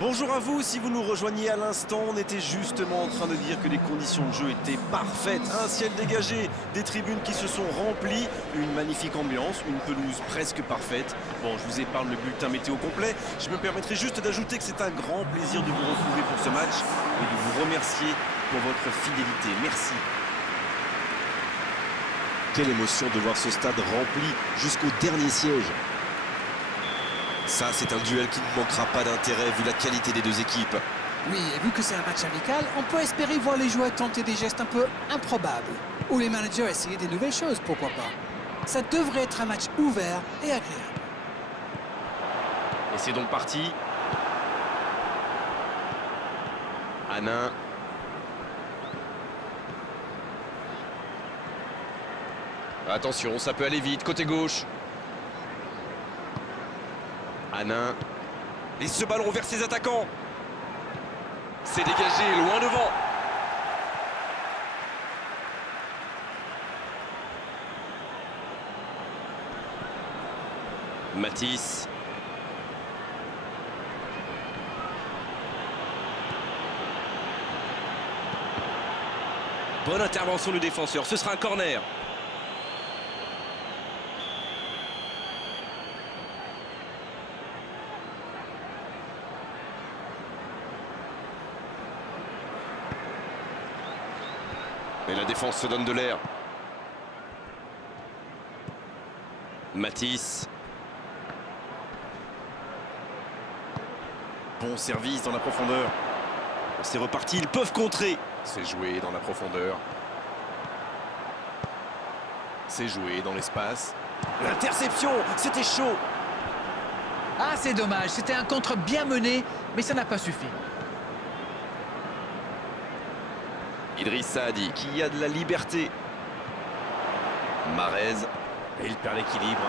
Bonjour à vous, si vous nous rejoignez à l'instant, on était justement en train de dire que les conditions de jeu étaient parfaites. Un ciel dégagé, des tribunes qui se sont remplies, une magnifique ambiance, une pelouse presque parfaite. Bon, je vous épargne le bulletin météo complet. Je me permettrai juste d'ajouter que c'est un grand plaisir de vous retrouver pour ce match et de vous remercier pour votre fidélité. Merci. Quelle émotion de voir ce stade rempli jusqu'au dernier siège. Ça, c'est un duel qui ne manquera pas d'intérêt vu la qualité des deux équipes. Oui, et vu que c'est un match amical, on peut espérer voir les joueurs tenter des gestes un peu improbables. Ou les managers essayer des nouvelles choses, pourquoi pas. Ça devrait être un match ouvert et agréable. Et c'est donc parti. Hanin. Attention, ça peut aller vite, côté gauche. Hanin. Et ce ballon vers ses attaquants. C'est dégagé, loin devant. Matisse. Bonne intervention du défenseur, ce sera un corner. Et la défense se donne de l'air. Matisse. Bon service dans la profondeur. C'est reparti, ils peuvent contrer. C'est joué dans la profondeur. C'est joué dans l'espace. L'interception, c'était chaud. Ah, c'est dommage, c'était un contre bien mené, mais ça n'a pas suffi. Idriss Saadi qui a de la liberté. Marez. Et il perd l'équilibre.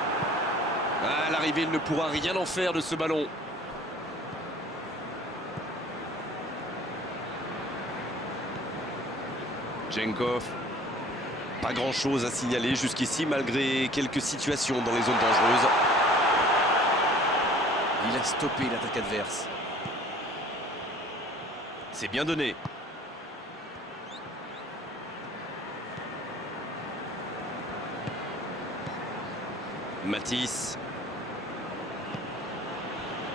À l'arrivée, il ne pourra rien en faire de ce ballon. Djenkov. Pas grand-chose à signaler jusqu'ici malgré quelques situations dans les zones dangereuses. Il a stoppé l'attaque adverse. C'est bien donné. Matisse.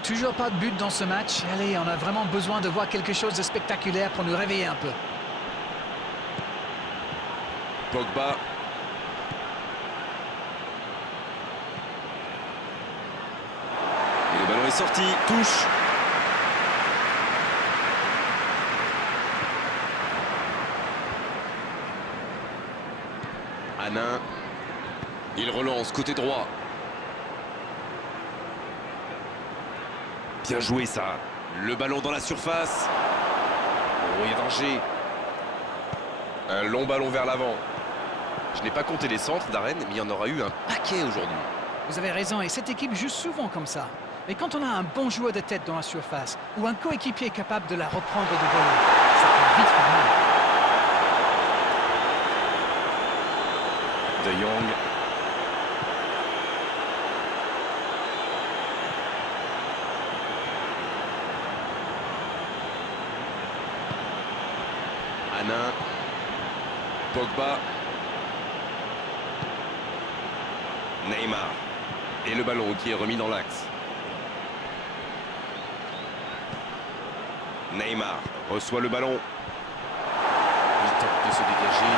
Toujours pas de but dans ce match. Allez, on a vraiment besoin de voir quelque chose de spectaculaire pour nous réveiller un peu. Pogba. Et le ballon est sorti. Touche. Hanin. Il relance côté droit. Bien joué ça. Le ballon dans la surface. Oh, il y a danger. Un long ballon vers l'avant. Je n'ai pas compté les centres d'Arène, mais il y en aura eu un paquet aujourd'hui. Vous avez raison, et cette équipe joue souvent comme ça. Mais quand on a un bon joueur de tête dans la surface, ou un coéquipier capable de la reprendre de voler, ça peut vite faire mal. De Jong. Hanin. Pogba. Neymar. Et le ballon qui est remis dans l'axe. Neymar reçoit le ballon. Il tente de se dégager.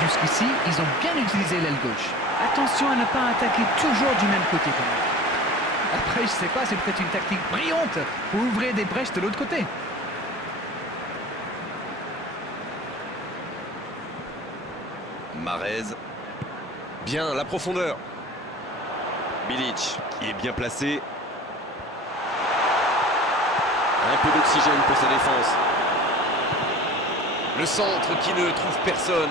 Jusqu'ici, ils ont bien utilisé l'aile gauche. Attention à ne pas attaquer toujours du même côté quand même. Après, je sais pas, c'est peut-être une tactique brillante pour ouvrir des brèches de l'autre côté. Marez. Bien, la profondeur. Bilic, qui est bien placé. Un peu d'oxygène pour sa défense. Le centre qui ne trouve personne.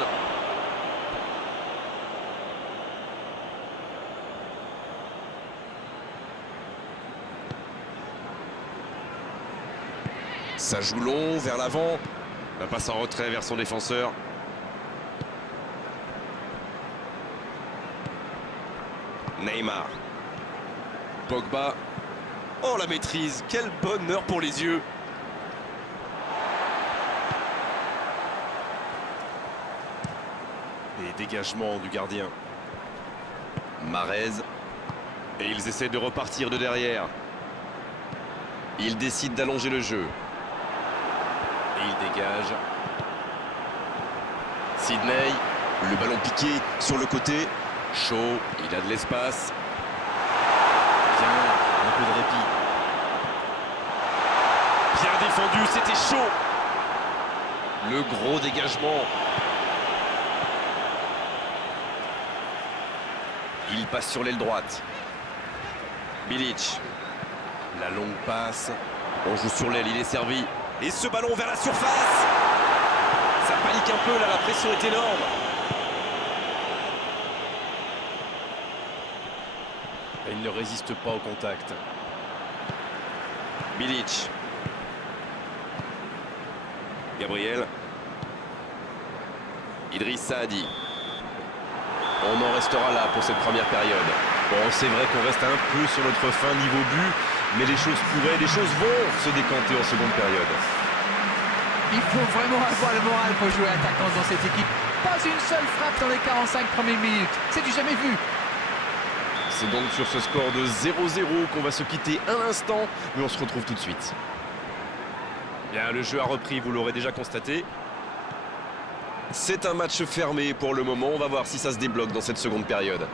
Ça joue long vers l'avant. La passe en retrait vers son défenseur. Neymar. Pogba. Oh la maîtrise, quel bonheur pour les yeux. Et dégagement du gardien. Mahrez. Et ils essaient de repartir de derrière. Ils décident d'allonger le jeu. Et ils dégagent. Sidney. Le ballon piqué sur le côté. Shaw, il a de l'espace. Bien, un peu de répit. Bien défendu, c'était chaud. Le gros dégagement. Il passe sur l'aile droite. Bilic. La longue passe. On joue sur l'aile, il est servi. Et ce ballon vers la surface. Ça panique un peu là, la pression est énorme. Et il ne résiste pas au contact. Bilic. Gabriel. Idriss Saadi. On en restera là pour cette première période. Bon, c'est vrai qu'on reste un peu sur notre fin niveau but, mais les choses vont se décanter en seconde période. Il faut vraiment avoir le moral pour jouer attaquant dans cette équipe. Pas une seule frappe dans les 45 premières minutes. C'est du jamais vu. C'est donc sur ce score de 0-0 qu'on va se quitter un instant, mais on se retrouve tout de suite. Bien, le jeu a repris, vous l'aurez déjà constaté. C'est un match fermé pour le moment. On va voir si ça se débloque dans cette seconde période.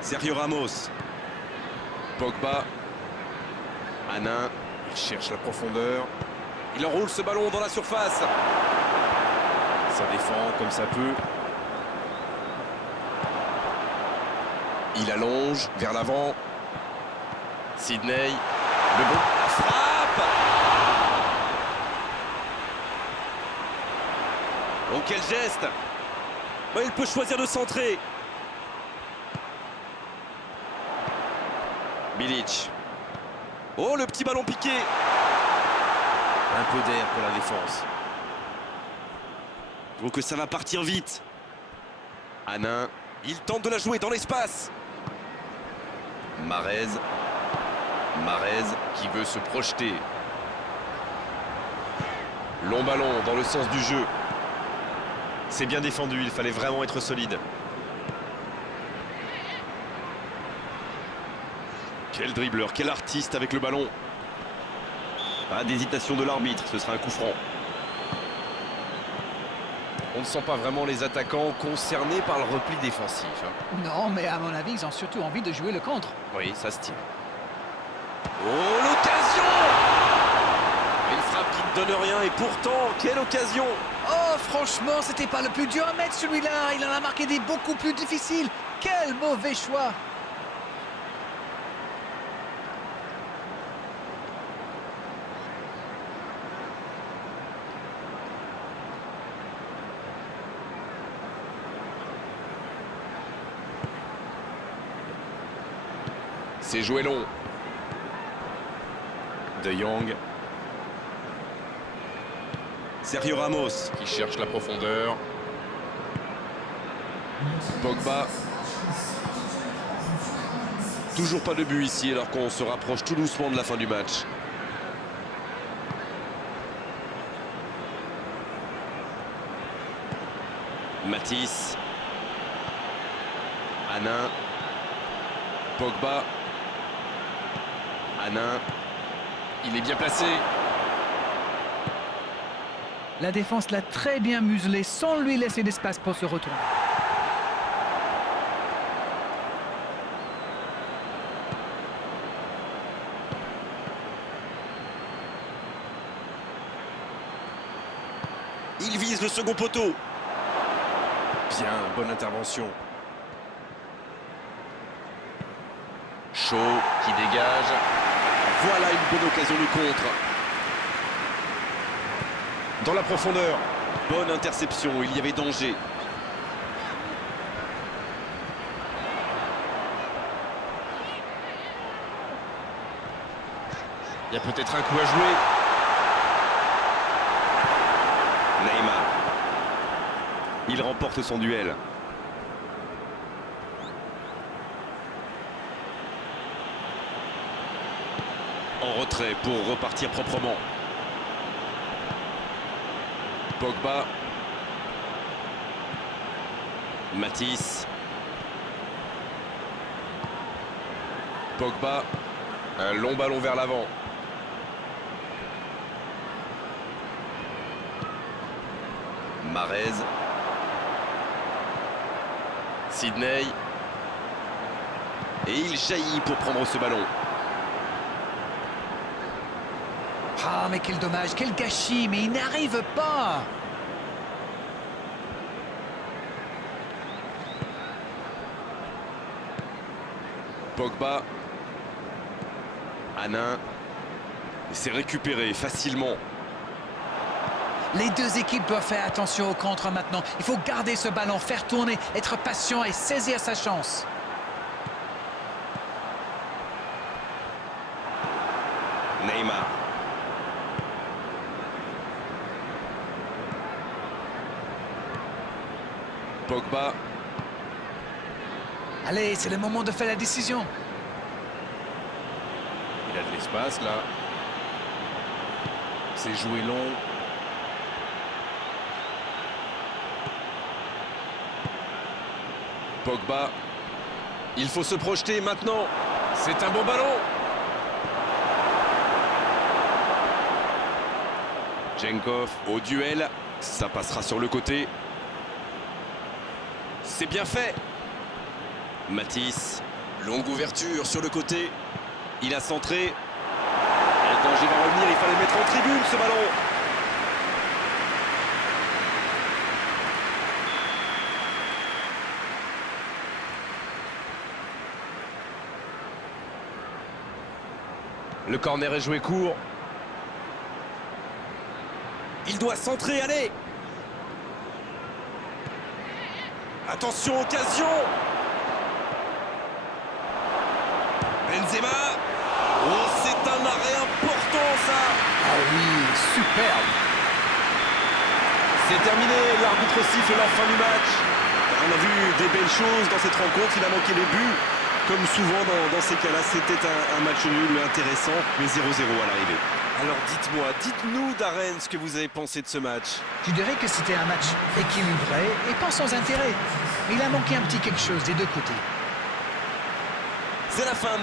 Sergio Ramos. Pogba. Hanin. Il cherche la profondeur. Il enroule ce ballon dans la surface. Ça défend comme ça peut. Il allonge vers l'avant. Sidney. Le bon. La frappe. Oh, quel geste. Oh, il peut choisir de centrer. Bilic. Oh, le petit ballon piqué. Un peu d'air pour la défense. Donc que ça va partir vite. Hanin. Il tente de la jouer dans l'espace. Mahrez. Mahrez qui veut se projeter. Long ballon dans le sens du jeu. C'est bien défendu, il fallait vraiment être solide. Quel dribbleur, quel artiste avec le ballon. Pas d'hésitation de l'arbitre, ce sera un coup franc. On ne sent pas vraiment les attaquants concernés par le repli défensif. Non, mais à mon avis, ils ont surtout envie de jouer le contre. Oui, ça se tient. Oh, l'occasion! Une frappe qui ne donne rien et pourtant, quelle occasion! Oh, franchement, c'était pas le plus dur à mettre celui-là. Il en a marqué des beaucoup plus difficiles. Quel mauvais choix! C'est joué long. De Jong. Sergio Ramos qui cherche la profondeur. Pogba. Toujours pas de but ici alors qu'on se rapproche tout doucement de la fin du match. Matisse. Hanin. Pogba. Hanin. Il est bien placé. La défense l'a très bien muselé sans lui laisser d'espace pour se retourner. Il vise le second poteau. Bien, bonne intervention. Shaw qui dégage. Voilà une bonne occasion de contre. Dans la profondeur. Bonne interception, il y avait danger. Il y a peut-être un coup à jouer. Neymar. Il remporte son duel. retrait pour repartir proprement. Pogba. Matisse. Pogba. Un long ballon vers l'avant. Mahrez. Sidney. Et il jaillit pour prendre ce ballon. Ah, mais quel dommage, quel gâchis, mais il n'arrive pas. Pogba. Hanin. C'est récupéré facilement. Les deux équipes doivent faire attention au contre maintenant. Il faut garder ce ballon, faire tourner, être patient et saisir sa chance. Neymar. Pogba. Allez, c'est le moment de faire la décision. Il a de l'espace là. C'est joué long. Pogba. Il faut se projeter maintenant. C'est un bon ballon. Djenkov au duel. Ça passera sur le côté. C'est bien fait. Matisse. Longue ouverture sur le côté. Il a centré. Le danger va revenir. Il fallait le mettre en tribune ce ballon. Le corner est joué court. Il doit centrer, allez! Attention, occasion! Benzema! Oh, c'est un arrêt important, ça! Ah oui, superbe. C'est terminé, l'arbitre siffle la fin du match. On a vu des belles choses dans cette rencontre, il a manqué les buts. Comme souvent dans ces cas-là, c'était un match nul intéressant, mais 0-0 à l'arrivée. Alors dites-moi, dites-nous Darren ce que vous avez pensé de ce match. Je dirais que c'était un match équilibré et pas sans intérêt. Il a manqué un petit quelque chose des deux côtés. C'est la fin de